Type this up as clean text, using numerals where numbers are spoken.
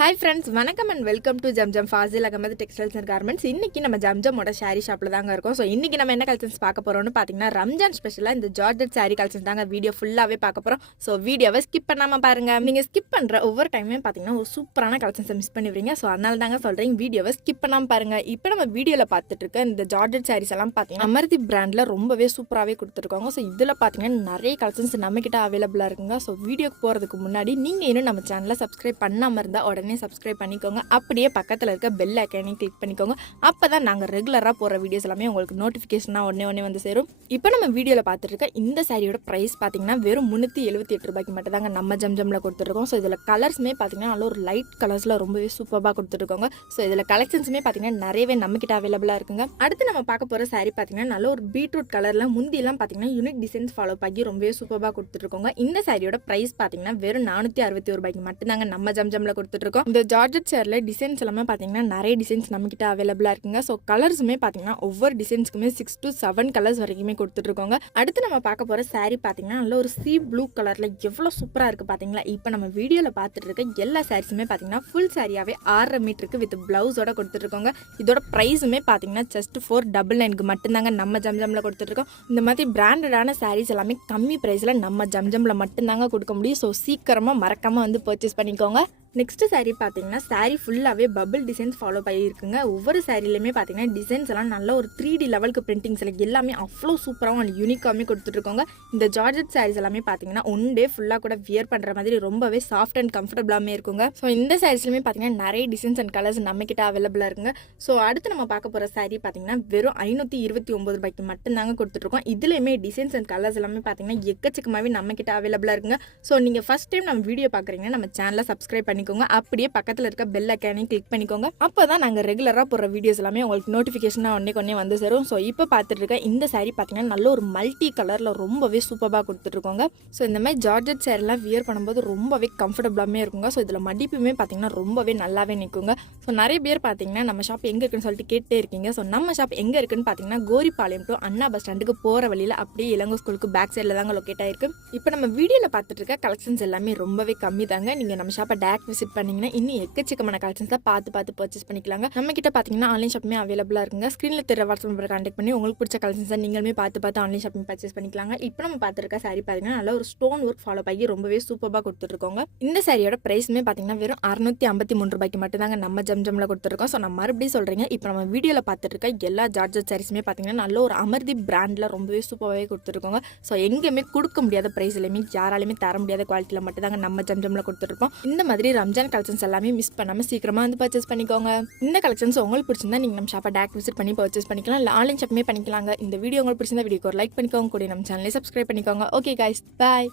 Hi friends, வணக்கம் and welcome to Zamzam Fasil Ahmed textiles and garments. இன்னைக்கு நம்ம ஜம்ஜமோட சாரி ஷாப்பில் தாங்க இருக்கோம். ஸோ இன்னைக்கு நம்ம என்ன கலெக்ஷன்ஸ் பார்க்க போகிறோம்னு பார்த்தீங்கன்னா, ரம்ஜான் ஸ்பெஷலாக இந்த ஜார்ஜெட் சாரி கலெக்ஷன்ஸ் தாங்க வீடியோ ஃபுல்லாகவே பார்க்க போகிறோம். ஸோ வீடியோவை ஸ்கிப் பண்ணாமல் பாருங்கள். நீங்கள் ஸ்கிப் பண்ணுற ஒவ்வொரு டைமே பார்த்தீங்கன்னா ஒரு சூப்பரான கலெக்ஷன்ஸை மிஸ் பண்ணிடுவீங்க. ஸோ அதனால தாங்க சொல்கிறேன், வீடியோவை ஸ்கிப் பண்ணாமல் பாருங்கள். இப்போ நம்ம வீடியோவில் பார்த்துட்டு இருக்க இந்த ஜார்ஜெட் சாரீஸ் எல்லாம் பார்த்தீங்கன்னா அமர்தி பிராண்டில் ரொம்பவே சூப்பராகவே கொடுத்துருக்காங்க. ஸோ இதில் பார்த்தீங்கன்னா நிறைய கலெக்ஷன்ஸ் நம்மக்கிட்ட அவைலபிளாக இருக்குங்க. ஸோ வீடியோக்கு போகிறதுக்கு முன்னாடி நீங்கள் இன்னும் நம்ம சேனலை சப்ஸ்கிரைப் பண்ணாமல் இருந்தால் உடனே சப்ஸ்கிரைப் பண்ணிக்கோங்க. அப்படியே பக்கத்தில் இருக்க பெல் ஐக்கானையும் கிளிக் பண்ணிக்கோங்க. அப்போ தான் நாங்கள் ரெகுலராக போகிற வீடியோஸ் எல்லாமே உங்களுக்கு நோட்டிஃபிகேஷனாக உடனே வந்து சேரும். இப்போ நம்ம வீடியோவில் பார்த்துட்டு இருக்க இந்த சாரியோட ப்ரைஸ் பார்த்தீங்கன்னா வெறும் 378 ரூபாய்க்கு மட்டும் தாங்க நம்ம ஜம்ஜமில் கொடுத்துருக்கோம். ஸோ இதில் கலர்ஸுமே பார்த்தீங்கன்னா நல்ல ஒரு லைட் கலர்ஸில் ரொம்பவே சூப்பராக கொடுத்துருக்கோங்க. ஸோ இதில் கலெக்ஷன்ஸுமே பார்த்தீங்கன்னா நிறையவே நம்மக்கிட்ட அவைலபிளாக இருக்குங்க. அடுத்து நம்ம பார்க்க போகிற சாரி பார்த்தீங்கன்னா நல்ல ஒரு பீட்ரூட் கலரில் முந்தியெல்லாம் பார்த்தீங்கன்னா யூனிக் டிசைன்ஸ் ஃபாலோ பண்ணி ரொம்பவே சூப்பராக கொடுத்துருக்கோங்க. இந்த சாரியோட ப்ரைஸ் பார்த்தீங்கன்னா வெறும் 461 ரூபாய்க்கு மட்டும்தாங்க நம்ம ஜம்ஜமில் கொடுத்துட்ருக்கோம். இந்த ஜார்ஜெட் சேரில் டிசைன்ஸ் எல்லாமே பார்த்தீங்கன்னா நிறைய டிசைன்ஸ் நம்மக்கிட்ட அவைலபிளாக இருக்குங்க. ஸோ கலர்ஸுமே பார்த்தீங்கன்னா ஒவ்வொரு டிசைன்ஸ்க்குமே 6 to 7 கலர்ஸ் வரைக்குமே கொடுத்துட்ருக்கோங்க. அடுத்து நம்ம பார்க்க போகிற சாரி பார்த்தீங்கன்னா நல்ல ஒரு சி ப்ளூ கலரில் எவ்வளோ சூப்பராக இருக்குது பார்த்தீங்களா. இப்போ நம்ம வீடியோவில் பார்த்துட்டு இருக்க எல்லா சாரீஸுமே பார்த்தீங்கன்னா ஃபுல் சாரியாகவே 6.5 மீட்டருக்கு வித் பிளவுஸோட கொடுத்துட்ருக்கோங்க. இதோட ப்ரைஸுமே பார்த்தீங்கன்னா ஜஸ்ட் 499க்கு மட்டும்தாங்க நம்ம ஜம்ஜமில் கொடுத்துட்ருக்கோம். இந்த மாதிரி பிராண்டடான சாரீஸ் எல்லாமே கம்மி ப்ரைஸில் நம்ம ஜம்ஜமில் மட்டும்தாங்க கொடுக்க முடியும். ஸோ சீக்கிரமாக மறக்காமல் வந்து பர்ச்சேஸ் பண்ணிக்கோங்க. நெக்ஸ்ட் சாரீ பார்த்தீங்கன்னா சாரீ ஃபுல்லாகவே பபிள் டிசைன்ஸ் ஃபாலோ பண்ணியிருக்குங்க. ஒவ்வொரு சாரிலையுமே பார்த்தீங்கன்னா டிசைன்ஸ் எல்லாம் நல்ல ஒரு 3D லெவலுக்கு பிரிண்டிங்ஸில் எல்லாமே அவ்வளோ சூப்பராகவும் அண்ட் யூனிக்காகவே கொடுத்துட்ருக்கோங்க. இந்த ஜார்ஜெட் சாரீஸ் எல்லாமே பார்த்தீங்கன்னா ஒன் டே ஃபுல்லாக கூட வியர் பண்ணுற மாதிரி ரொம்பவே சாஃப்ட் அண்ட் கம்ஃபர்டபுளாகவே இருக்குங்க. ஸோ இந்த சாரீஸ்லையுமே பார்த்தீங்கன்னா நிறைய டிசைன்ஸ் அண்ட் கலர்ஸ் நம்மக்கிட்ட அவைலபிளாக இருக்குங்க. ஸோ அடுத்து நம்ம பார்க்க போகிற சாரீ பார்த்தீங்கன்னா வெறும் 529 ரூபாய்க்கு மட்டும்தாங்க கொடுத்துட்ருக்கோம். இதுலேயுமே டிசைன்ஸ் அண்ட் கலர்ஸ் எல்லாமே பார்த்தீங்கன்னா எக்கச்சக்கமாகவே நம்மக்கிட்ட அவைலபிளாக இருக்குங்க. ஸோ நீங்கள் ஃபஸ்ட் டைம் நம்ம வீடியோ பார்க்குறீங்கன்னா நம்ம சேனலை சப்ஸ்கிரைப் பண்ணி அப்படியே பக்கத்தில் இருக்க பெல் ஐக்கானையும் கிளிக் பண்ணிக்கோங்க. அப்பதான் நாங்கள் ரெகுலராக போடுற வீடியோஸ் எல்லாமே உங்களுக்கு நோட்டிஃபிகேஷனாக ஒன்னே வந்து சேரும். ஸோ இப்போ பார்த்துட்டு இருக்க இந்த சாரீ பார்த்தீங்கன்னா நல்ல ஒரு மல்டி கலரில் ரொம்பவே சூப்பராக கொடுத்துட்ருக்கோங்க. ஸோ இந்த மாதிரி ஜார்ஜெட் சாரீலாம் வியர் பண்ணும்போது ரொம்பவே கம்ஃபர்டபுளாகவே இருக்குங்க. ஸோ இதில் மடிப்புமே பார்த்தீங்கன்னா ரொம்பவே நல்லாவே நிற்குங்க. ஸோ நிறைய பேர் பார்த்தீங்கன்னா நம்ம ஷாப் எங்கே இருக்குன்னு சொல்லிட்டு கேட்டே இருக்கீங்க. ஸோ நம்ம ஷாப் எங்கே இருக்குன்னு பார்த்தீங்கன்னா கோரிப்பாளையம் டு அண்ணா பஸ் ஸ்டாண்டுக்கு போகிற வழியில் அப்படியே இளங்கோ ஸ்கூலுக்கு பேக் சைடில் தாங்க லொக்கேட் ஆயிருக்கு. இப்போ நம்ம வீடியோவில் பார்த்துட்டு இருக்க கலெக்ஷன்ஸ் எல்லாமே ரொம்பவே கம்மி தாங்க. நீங்கள் நம்ம ஷாப்பை டேரக்ட் விசிட் பண்ணீங்கன்னா இன்னும் எக்கச்சக்கமான கலெக்ஷன்ஸ் பார்த்து பர்ச்சேஸ் பண்ணிக்கலாங்க. நம்ம கிட்ட பார்த்தீங்கன்னா ஆன்லைன் ஷாப்பிங் அவைலபிளாக இருக்குங்க. ஸ்க்ரீனில் தெரிய வாட்ஸ்அப் நம்பர் கான்டாக்ட் பண்ணி உங்களுக்கு பிடிச்ச கலெக்ஷன்ஸை நீங்களுமே பார்த்து ஆன்லைன் ஷாப்பிங் பர்ச்சேஸ் பண்ணிக்கலாங்க. இப்போ நம்ம பார்த்துருக்க சாரி பார்த்தீங்கன்னா நல்ல ஒரு ஸ்டோன் ஒர்க் ஃபாலோ பண்ணி ரொம்பவே சூப்பராக கொடுத்துருக்கோங்க. இந்த சாரியோட ப்ரைஸுமே பார்த்தீங்கன்னா வெறும் 653 ரூபாய்க்கு மட்டும்தாங்க நம்ம ஜம்ஜமில் கொடுத்துருக்கோம். ஸோ நம்ம மறுபடியும் சொல்கிறீங்க, இப்போ நம்ம வீடியோவில் பார்த்துட்டு இருக்க எல்லா ஜார்ஜெட் சாரீஸுமே பார்த்தீங்கன்னா நல்ல ஒரு அமர்தி பிராண்டில் ரொம்பவே சூப்பராகவே கொடுத்துருக்கோங்க. ஸோ எங்கேயுமே கொடுக்க முடியாத ப்ரைஸ்லையுமே யாராலையுமே தர முடியாத குவாலிட்டியில் மட்டும்தாங்க நம்ம ஜம்ஜமில் கொடுத்துருப்போம். இந்த மாதிரி ரம்ஜான் கலெக்ஷன்ஸ் எல்லாமே மிஸ் பண்ணாமல் சீக்கிரமாக வந்து பர்ச்சேஸ் பண்ணிக்கோங்க. இந்த கலெக்ஷன்ஸ் உங்களுக்கு பிடிச்சிருந்தா நீங்கள் நம்ம ஷாப்பை டேரக்ட் விசிட் பண்ணி பர்ச்சேஸ் பண்ணிக்கலாம், இல்லை ஆன்லைன் ஷாப்புமே பண்ணிக்கலாங்க. இந்த வீடியோ உங்களுக்கு பிடிச்சிருந்தா வீடியோக்கு ஒரு லைக் பண்ணிக்கோங்க, கூட நம்ம சேனலை சப்ஸ்கிரைப் பண்ணிக்கோங்க. ஓகே கைஸ், பாய்.